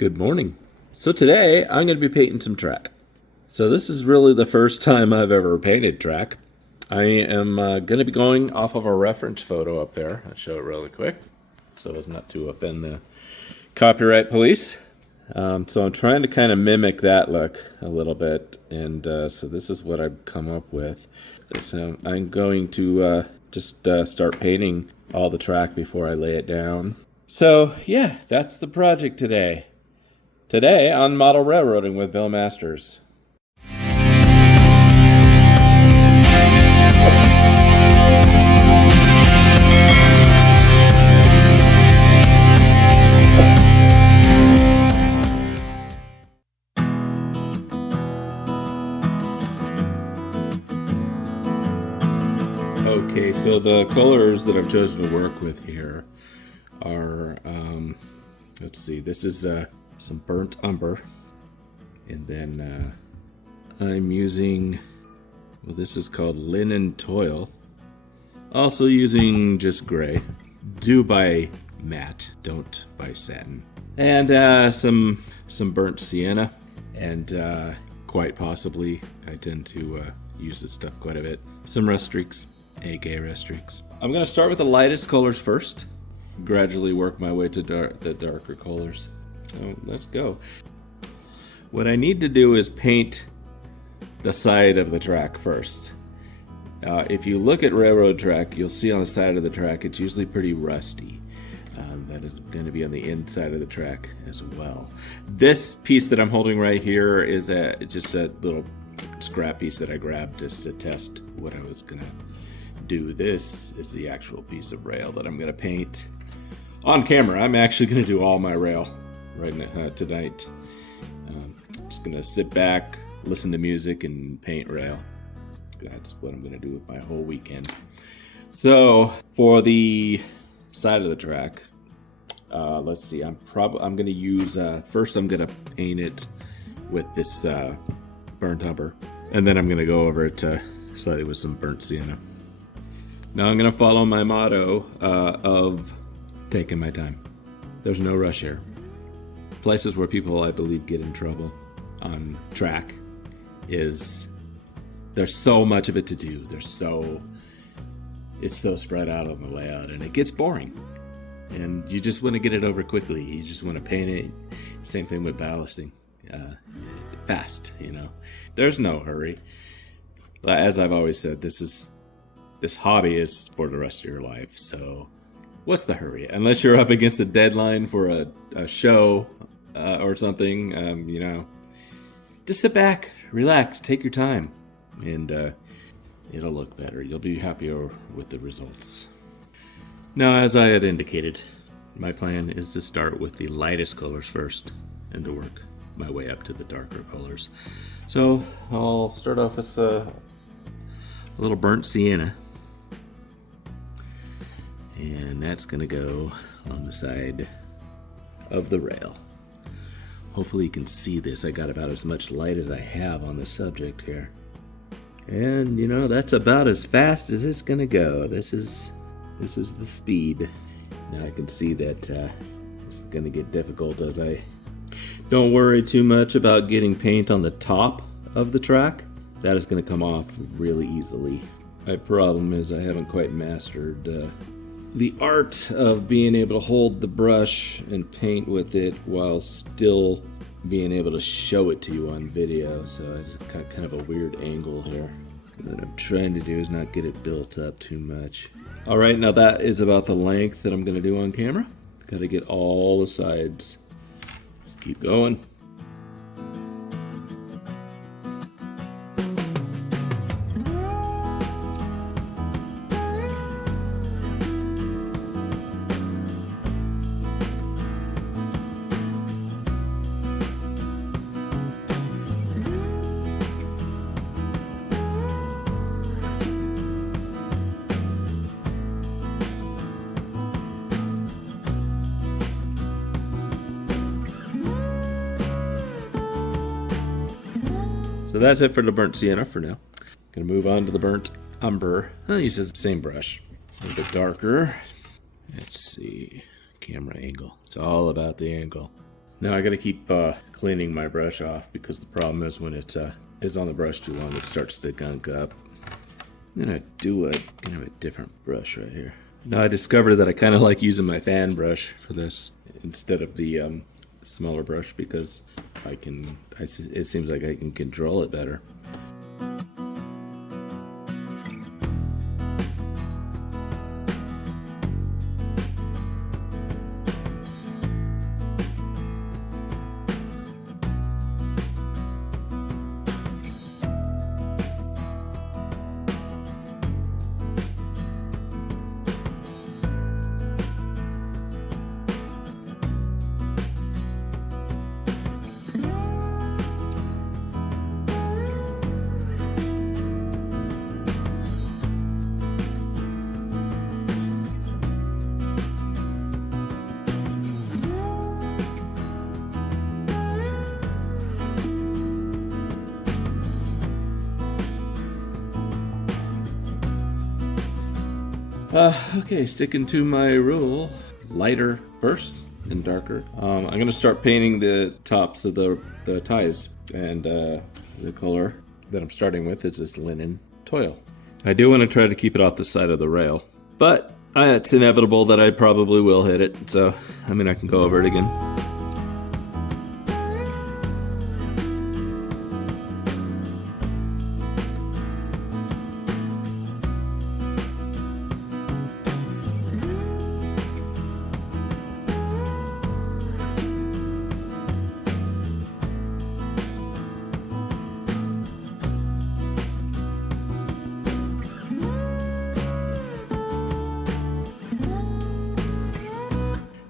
Good morning. So today I'm going to be painting some track. So this is really the first time I've ever painted track. I am going to be going off of a reference photo up there. I'll show it really quick so as not to offend the copyright police. So I'm trying to kind of mimic that look a little bit, and so this is what I've come up with. So I'm going to just start painting all the track before I lay it down. So yeah, that's the project today. Today on Model Railroading with Bill Masters. Okay, so the colors that I've chosen to work with here are, let's see, this is some burnt umber, and then I'm using, well, this is called linen toil, also using just gray. Do buy matte, don't buy satin, and some burnt sienna, and quite possibly I tend to use this stuff quite a bit. Some rust streaks, aka rust streaks. I'm going to start with the lightest colors first, gradually work my way to the darker colors. So let's go. What I need to do is paint the side of the track first. If you look at railroad track, you'll see on the side of the track it's usually pretty rusty. That is going to be on the inside of the track as well. This piece that I'm holding right here is just a little scrap piece that I grabbed just to test what I was going to do. This is the actual piece of rail that I'm going to paint on camera. I'm actually going to do all my rail right now, tonight. I'm just going to sit back, listen to music, and paint rail. That's what I'm going to do with my whole weekend. So for the side of the track, let's see. I'm going to use first. I'm going to paint it with this burnt umber, and then I'm going to go over it slightly with some burnt sienna. Now I'm going to follow my motto of taking my time. There's no rush here. Places where people, I believe, get in trouble on track is there's so much of it to do. It's so spread out on the layout, and it gets boring. And you just want to get it over quickly. You just want to paint it. Same thing with ballasting. Fast, you know. There's no hurry. As I've always said, this hobby is for the rest of your life. So what's the hurry? Unless you're up against a deadline for a show or something, you know, just sit back, relax, take your time, and it'll look better. You'll be happier with the results. Now, as I had indicated, my plan is to start with the lightest colors first and to work my way up to the darker colors. So I'll start off with a little burnt sienna. And that's going to go on the side of the rail. Hopefully you can see this. I got about as much light as I have on the subject here. And, you know, that's about as fast as it's going to go. This is the speed. Now I can see that it's going to get difficult as I don't worry too much about getting paint on the top of the track. That is going to come off really easily. My problem is I haven't quite mastered the art of being able to hold the brush and paint with it while still being able to show it to you on video. So I just got kind of a weird angle here. What I'm trying to do is not get it built up too much. All right, now that is about the length that I'm going to do on camera. Got to get all the sides. Just keep going. So that's it for the burnt sienna for now. Gonna move on to the burnt umber. I'll use the same brush, a little bit darker. Let's see, camera angle. It's all about the angle. Now I gotta keep cleaning my brush off because the problem is when it is on the brush too long, it starts to gunk up. I'm gonna do a kind of a different brush right here. Now I discovered that I kind of like using my fan brush for this instead of the smaller brush because it seems like I can control it better. Okay, sticking to my rule, lighter first and darker. I'm gonna start painting the tops of the ties, and the color that I'm starting with is this linen toil. I do want to try to keep it off the side of the rail, but it's inevitable that I probably will hit it, so I mean I can go over it again.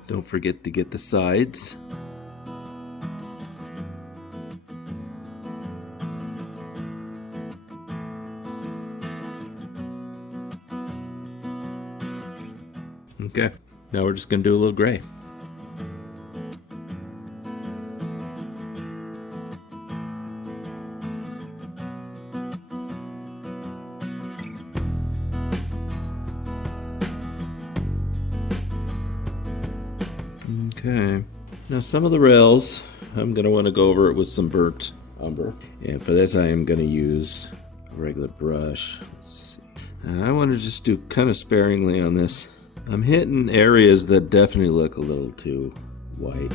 Don't forget to get the sides. Okay, now we're just gonna do a little gray. Okay, now some of the rails, I'm going to want to go over it with some burnt umber. And for this I am going to use a regular brush. Let's see. I want to just do kind of sparingly on this. I'm hitting areas that definitely look a little too white.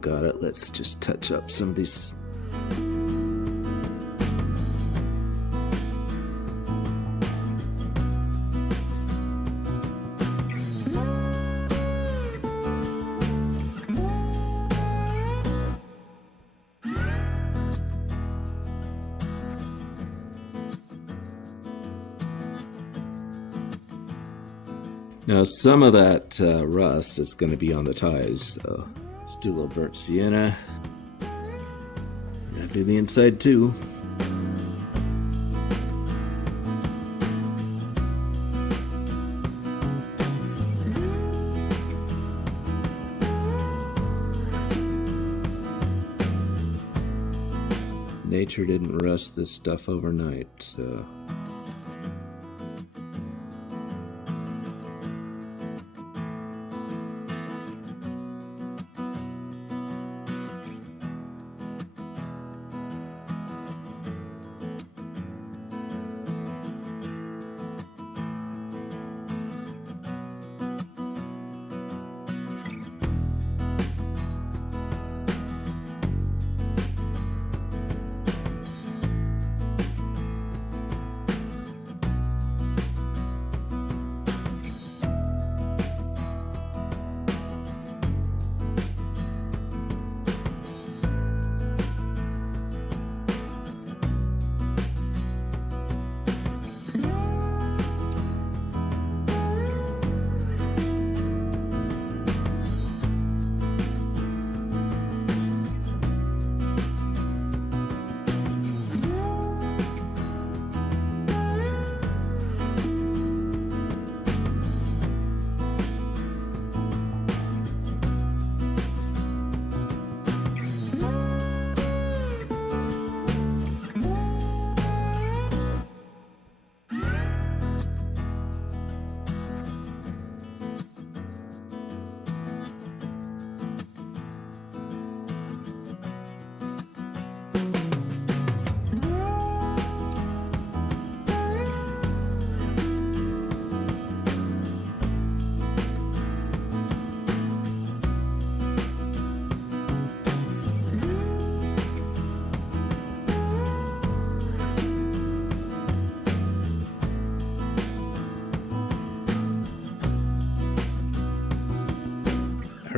Got it. Let's just touch up some of these. Now some of that rust is going to be on the ties, so let's do a little burnt sienna. Gotta do the inside too. Nature didn't rust this stuff overnight, so.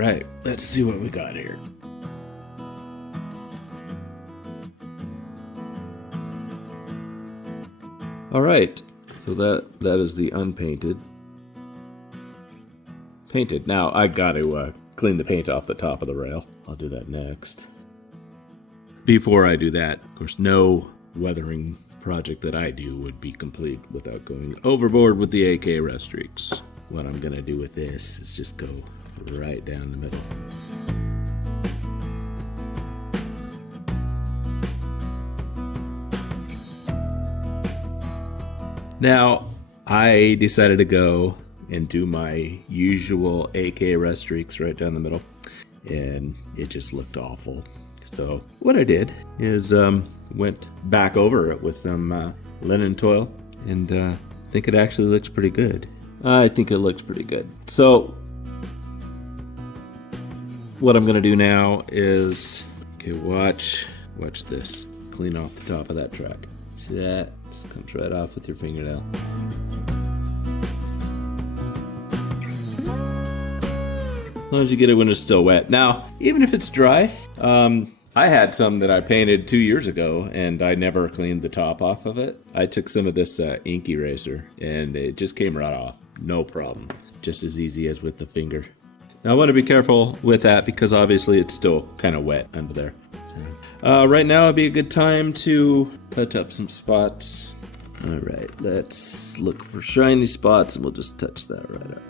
right, let's see what we got here. All right, so that is the unpainted. Painted. Now I got to clean the paint off the top of the rail. I'll do that next. Before I do that, of course, no weathering project that I do would be complete without going overboard with the AK rust streaks. What I'm gonna do with this is just go right down the middle. Now, I decided to go and do my usual AK rust streaks right down the middle, and it just looked awful. So what I did is went back over it with some linen toil, and I think it actually looks pretty good. I think it looks pretty good. So what I'm gonna do now is, okay, watch this. Clean off the top of that track. See that? Just comes right off with your fingernail. As long as you get it when it's still wet. Now, even if it's dry, I had some that I painted 2 years ago, and I never cleaned the top off of it. I took some of this ink eraser, and it just came right off. No problem. Just as easy as with the finger. Now, I want to be careful with that because obviously it's still kind of wet under there. So, right now would be a good time to touch up some spots. All right, let's look for shiny spots, and we'll just touch that right up.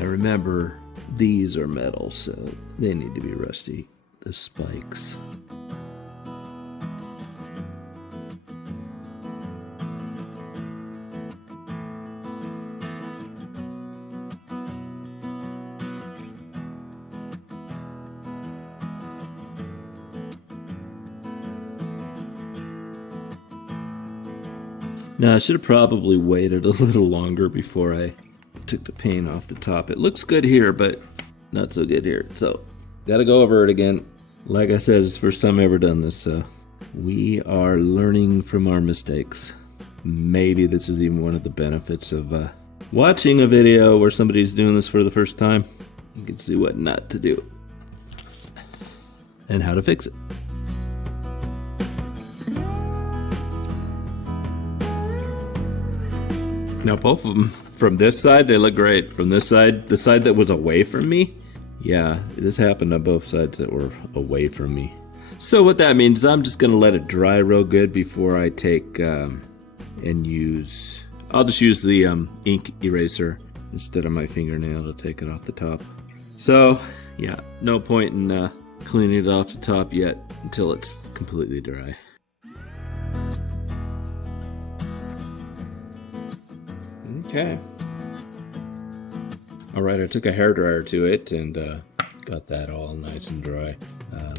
Remember, these are metal, so they need to be rusty. The spikes. Now, I should have probably waited a little longer before I took the paint off the top. It looks good here, but not so good here. So, gotta go over it again. Like I said, it's the first time I've ever done this, so we are learning from our mistakes. Maybe this is even one of the benefits of watching a video where somebody's doing this for the first time. You can see what not to do and how to fix it. Now, both of them, from this side, they look great. From this side, the side that was away from me, yeah, this happened on both sides that were away from me. So what that means is I'm just gonna let it dry real good before I take and use, I'll just use the ink eraser instead of my fingernail to take it off the top. So, yeah, no point in cleaning it off the top yet until it's completely dry. Okay. All right, I took a hairdryer to it and got that all nice and dry.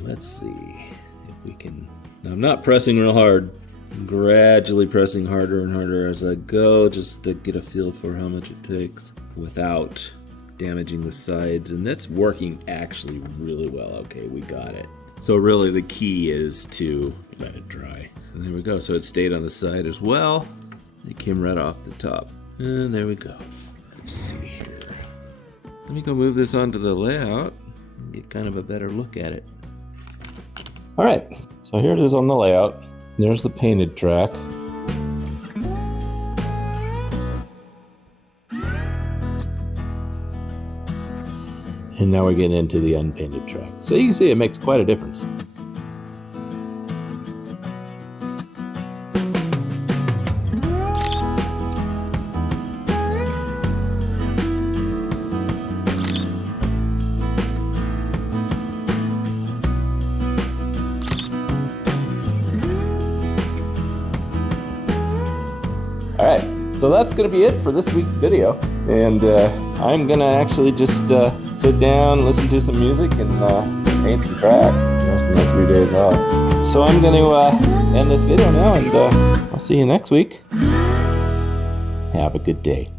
Let's see if we can. Now, I'm not pressing real hard. I'm gradually pressing harder and harder as I go, just to get a feel for how much it takes without damaging the sides. And that's working actually really well. Okay, we got it. So really the key is to let it dry. And there we go. So it stayed on the side as well. It came right off the top. And there we go. Let's see here. Let me go move this onto the layout and get kind of a better look at it. All right, so here it is on the layout. There's the painted track. And now we're getting into the unpainted track. So you can see it makes quite a difference. Alright, so that's going to be it for this week's video. And I'm going to actually just sit down, listen to some music, and paint some track the rest of my 3 days off. So I'm going to end this video now, and I'll see you next week. Have a good day.